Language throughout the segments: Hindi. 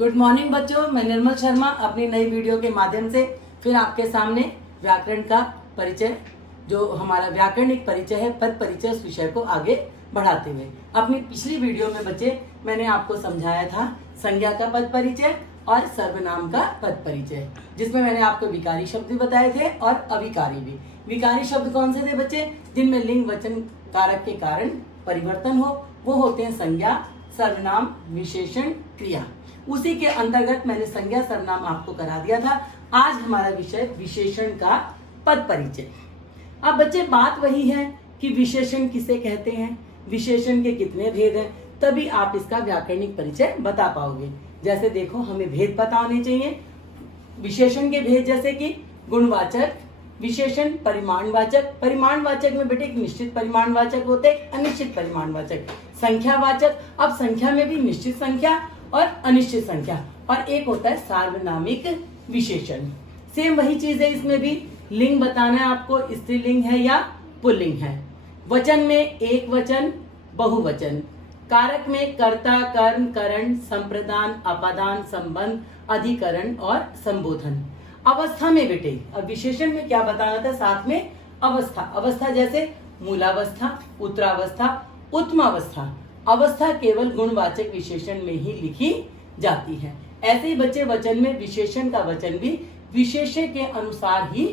गुड मॉर्निंग बच्चों, मैं निर्मल शर्मा अपनी नई वीडियो के माध्यम से फिर आपके सामने व्याकरण का परिचय, जो हमारा व्याकरणिक परिचय है, पद परिचय, उस विषय को आगे बढ़ाते हुए अपनी पिछली वीडियो में बच्चे मैंने आपको समझाया था संज्ञा का पद परिचय और सर्वनाम का पद परिचय, जिसमें मैंने आपको विकारी शब्द भी बताए थे और अविकारी भी। विकारी शब्द कौन से थे बच्चे? जिनमें लिंग वचन कारक के कारण परिवर्तन हो, वो होते हैं संज्ञा, सर्वनाम, विशेषण, क्रिया। उसी के अंतर्गत मैंने संज्ञा सर्वनाम आपको करा दिया था। आज हमारा विषय विशेषण का पद परिचय। अब बच्चे बात वही है कि विशेषण किसे कहते हैं, विशेषण के कितने भेद हैं, तभी आप इसका व्याकरणिक परिचय बता पाओगे। जैसे देखो, हमें भेद पता होने चाहिए। विशेषण के भेद जैसे कि गुणवाचक, विशेषण परिमाणवाचक। परिमाणवाचक में बेटे एक निश्चित परिमाणवाचक होते हैं, एक अनिश्चित परिमाणवाचक। संख्यावाचक, अब संख्या में भी निश्चित संख्या और अनिश्चित संख्या, और एक होता है सार्वनामिक विशेषण। सेम वही चीज है, इसमें भी लिंग बताना है आपको, स्त्रीलिंग है या पुल्लिंग है। वचन में एक वचन, बहुवचन। कारक में कर्ता, कर्म, करण, संप्रदान, अपादान, संबंध, अधिकरण और संबोधन। अवस्था में बेटे, अब विशेषण में क्या बताना था, साथ में अवस्था। अवस्था जैसे मूलावस्था, उत्तरावस्था, उत्तमावस्था। अवस्था केवल गुणवाचक विशेषण में ही लिखी जाती है। ऐसे ही बच्चे वचन में विशेषण का वचन भी विशेष्य के अनुसार ही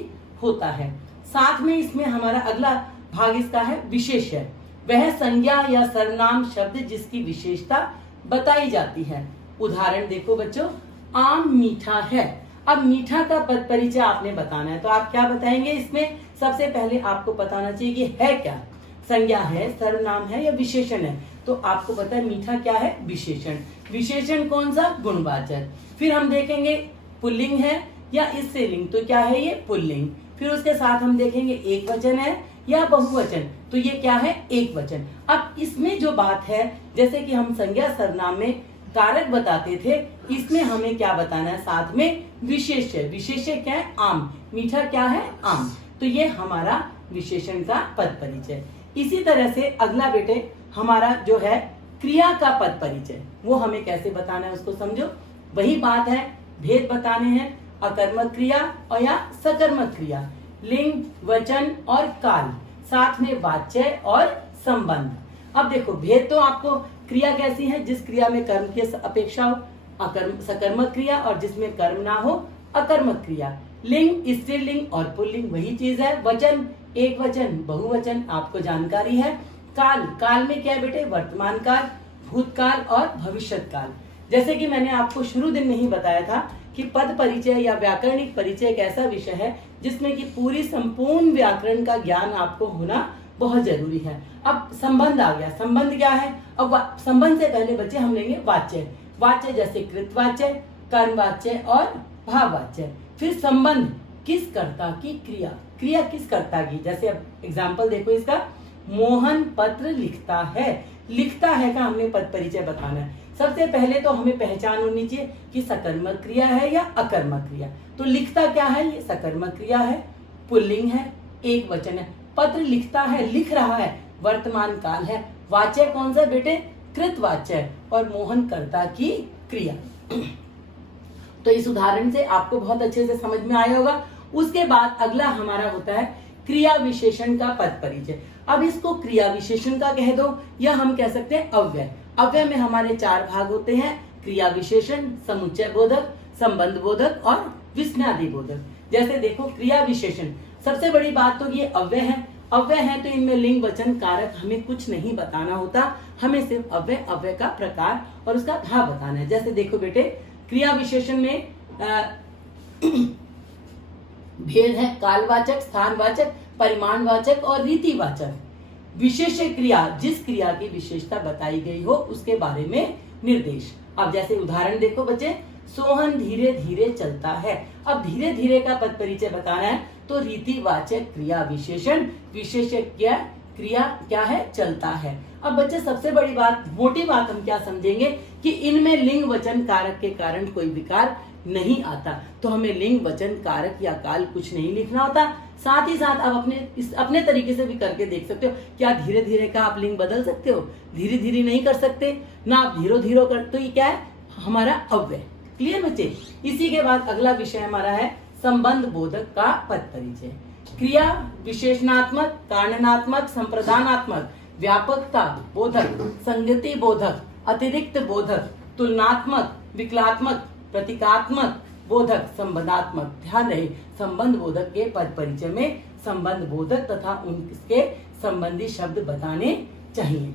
होता है। साथ में इसमें हमारा अगला भाग इसका है विशेष्य। वह संज्ञा या सर्वनाम शब्द जिसकी विशेषता बताई जाती है। उदाहरण देखो बच्चों, आम मीठा है। अब मीठा का पद परिचय आपने बताना है, तो आप क्या बताएंगे इसमें? सबसे पहले आपको बताना चाहिए कि है क्या, संज्ञा है, सर्वनाम है या विशेषण है। तो आपको पता है मीठा क्या है? विशेषण। विशेषण कौन सा? गुणवाचक। फिर हम देखेंगे पुल्लिंग है या स्त्रीलिंग, तो क्या है ये? पुल्लिंग। फिर उसके साथ हम देखेंगे एक वचन है या बहुवचन, तो ये क्या है? एक वचन। अब इसमें जो बात है, जैसे कि हम संज्ञा सर्वनाम में कारक बताते थे, इसमें हमें क्या बताना है? साथ में विशेष्य। विशेष्य क्या है? आम। मीठा क्या है? आम। तो ये हमारा विशेषण का पद परिचय। इसी तरह से अगला बेटे हमारा जो है क्रिया का पद परिचय, वो हमें कैसे बताना है उसको समझो। वही बात है, भेद बताने हैं, अकर्मक क्रिया और या सकर्मक क्रिया, लिंग, वचन और काल, साथ में वाच्य और संबंध। अब देखो, भेद तो आपको, क्रिया कैसी है? जिस क्रिया में कर्म की अपेक्षा हो, सकर्मक क्रिया, और जिसमें कर्म ना हो, अकर्मक क्रिया। लिंग, स्त्रीलिंग और पुल्लिंग वही चीज है। वचन, एक वचन, बहुवचन, आपको जानकारी है। काल, काल में क्या है बेटे? वर्तमान काल, भूतकाल और भविष्यत काल। जैसे कि मैंने आपको शुरू दिन में ही बताया था कि पद परिचय या व्याकरणिक परिचय एक ऐसा विषय है जिसमें कि पूरी संपूर्ण व्याकरण का ज्ञान आपको होना बहुत जरूरी है। अब संबंध आ गया। संबंध क्या है? अब संबंध से पहले बच्चे हम लेंगे वाच्य। वाच्य जैसे कृतवाच्य, कर्मवाच्य और भाववाच्य। फिर संबंध, किस कर्ता की क्रिया, क्रिया किस कर्ता की। जैसे अब एग्जाम्पल देखो इसका, मोहन पत्र लिखता है। लिखता है का हमने पद परिचय बताना है। सबसे पहले तो हमें पहचान होनी चाहिए कि सकर्मक क्रिया है या अकर्मक क्रिया। तो लिखता क्या है? ये सकर्मक क्रिया है, पुल्लिंग है, एक वचन है। पत्र लिखता है, लिख रहा है, वर्तमान काल है। वाच्य कौन सा बेटे? कृतवाच्य, और मोहन कर्ता की क्रिया। तो इस उदाहरण से आपको बहुत अच्छे से समझ में आया होगा। उसके बाद अगला हमारा होता है क्रिया विशेषण का पद परिचय। अब इसको क्रिया विशेषण का कह दो, या हम कह सकते हैं अव्यय। अव्यय में हमारे चार भाग होते हैं, क्रिया विशेषण, समुच्चय बोधक, संबंध बोधक और विस्मयादि बोधक। जैसे देखो, क्रिया विशेषण, सबसे बड़ी बात तो ये अव्यय है। अव्यय है तो इनमें लिंग, वचन, कारक हमें कुछ नहीं बताना होता, हमें सिर्फ अव्यय, अव्यय का प्रकार और उसका भाव बताना है। जैसे देखो बेटे, क्रिया विशेषण में भेद है कालवाचक, स्थानवाचक, परिमाणवाचक और रीतिवाचक। विशेष क्रिया, जिस क्रिया की विशेषता बताई गई हो उसके बारे में निर्देश। अब जैसे उदाहरण देखो बच्चे, सोहन धीरे धीरे चलता है। अब धीरे धीरे का पद परिचय बताना है, तो रीतिवाचक क्रिया विशेषण, विशेष क्रिया क्या है? चलता है। अब बच्चे सबसे बड़ी बात, मोटी बात हम क्या समझेंगे कि इनमें लिंग, वचन, कारक के कारण कोई विकार नहीं आता, तो हमें लिंग, वचन, कारक या काल कुछ नहीं लिखना होता। साथ ही साथ आप अपने तरीके से भी करके देख सकते हो। क्या धीरे धीरे का आप लिंग बदल सकते हो? धीरे धीरे नहीं कर सकते ना, आप धीरे धीरे कर, तो ये क्या है? हमारा अव्यय। क्लियर बच्चे। इसी के बाद अगला विषय हमारा है संबंध बोधक का पद परिचय। क्रिया विशेषणात्मक, कारणात्मक, संप्रदानात्मक, व्यापकता बोधक, संगति बोधक, अतिरिक्त बोधक, तुलनात्मक, विकलात्मक, प्रतीकात्मक बोधक, संबंधात्मक। ध्यान रहे संबंध बोधक के पद परिचय में संबंध बोधक तथा उनके संबंधी शब्द बताने चाहिए।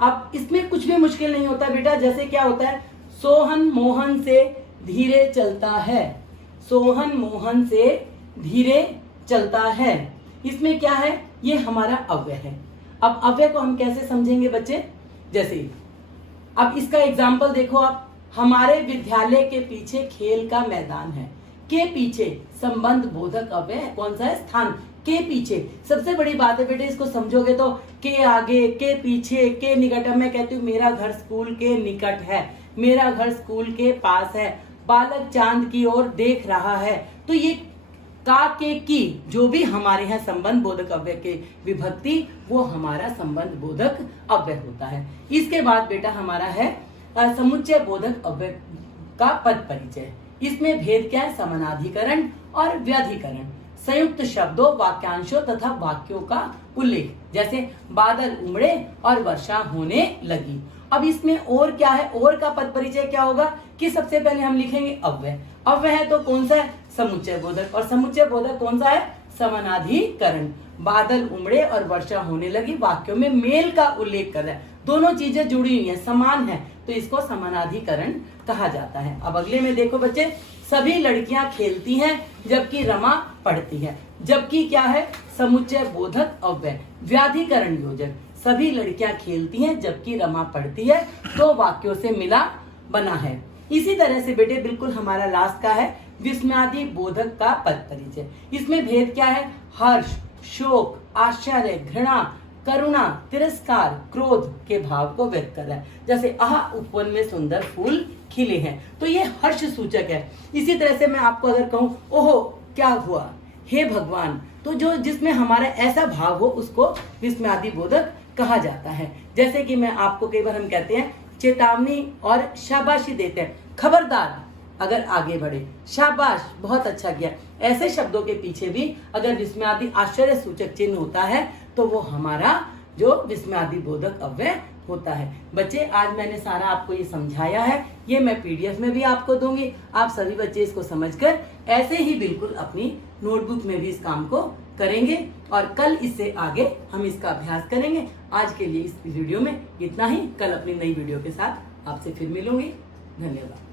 अब इसमें कुछ भी मुश्किल नहीं होता बेटा। जैसे क्या होता है, सोहन मोहन से धीरे चलता है, सोहन मोहन से धीरे चलता है। इसमें क्या है, ये हमारा अव्यय है। अब अव्यय को हम कैसे समझेंगे बच्चे, जैसे अब इसका एग्जाम्पल देखो आप, हमारे विद्यालय के पीछे खेल का मैदान है। के पीछे संबंध बोधक अव्यय कौन सा है, स्थान के पीछे। सबसे बड़ी बात है बेटे, इसको समझोगे तो के आगे, के पीछे, के निकट। मैं कहती हूँ मेरा घर स्कूल के निकट है, मेरा घर स्कूल के पास है, बालक चांद की ओर देख रहा है। तो ये का, के, की जो भी हमारे यहाँ संबंध बोधक अव्यय के विभक्ति, वो हमारा संबंध बोधक अव्यय होता है। इसके बाद बेटा हमारा है समुच्चय बोधक अव्यय का पद परिचय। इसमें भेद क्या है, समानाधिकरण और व्याधिकरण, संयुक्त शब्दों, वाक्यांशों तथा वाक्यों का उल्लेख। जैसे बादल उमड़े और वर्षा होने लगी। अब इसमें और क्या है, और का पद परिचय क्या होगा कि सबसे पहले हम लिखेंगे अव्यय। अव्यय है तो कौन सा है, समुच्चय बोधक। और समुच्चय बोधक कौन सा है, समानाधिकरण। बादल उमड़े और वर्षा होने लगी वाक्यों में मेल का उल्लेख कर रहा है, दोनों चीजें जुड़ी हुई हैं, समान है, तो इसको समानाधिकरण कहा जाता है। अब अगले में देखो बच्चे, सभी लड़कियां खेलती हैं जबकि रमा पढ़ती है। जबकि क्या है, समुच्चय बोधक अव्यय। व्याधिकरण योजक, सभी लड़कियां खेलती हैं जबकि रमा पढ़ती है, दो वाक्यों से मिला बना है। इसी तरह से बेटे बिल्कुल हमारा लास्ट का है विस्मयादि बोधक का पद परिचय। इसमें भेद क्या है, हर्ष, शोक, आश्चर्य, घृणा, करुणा, तिरस्कार, क्रोध के भाव को व्यक्त कर रहा है। जैसे आह उपवन में सुंदर फूल खिले हैं, तो ये हर्ष सूचक है। इसी तरह से मैं आपको अगर कहूं ओहो क्या हुआ, हे भगवान, तो जो जिसमें हमारा ऐसा भाव हो उसको विस्मयादि बोधक कहा जाता है। जैसे कि मैं आपको कई बार हम कहते हैं चेतावनी और शाबाशी देते हैं, खबरदार अगर आगे बढ़े, शाबाश बहुत अच्छा किया। ऐसे शब्दों के पीछे भी अगर विस्मयादि आश्चर्य सूचक चिन्ह होता है तो वो हमारा जो विस्मयादि बोधक अव्यय होता है। बच्चे आज मैंने सारा आपको ये समझाया है, ये मैं पीडीएफ में भी आपको दूंगी। आप सभी बच्चे इसको समझकर ऐसे ही बिल्कुल अपनी नोटबुक में भी इस काम को करेंगे और कल इससे आगे हम इसका अभ्यास करेंगे। आज के लिए इस वीडियो में इतना ही। कल अपनी नई वीडियो के साथ आपसे फिर मिलूंगी। धन्यवाद।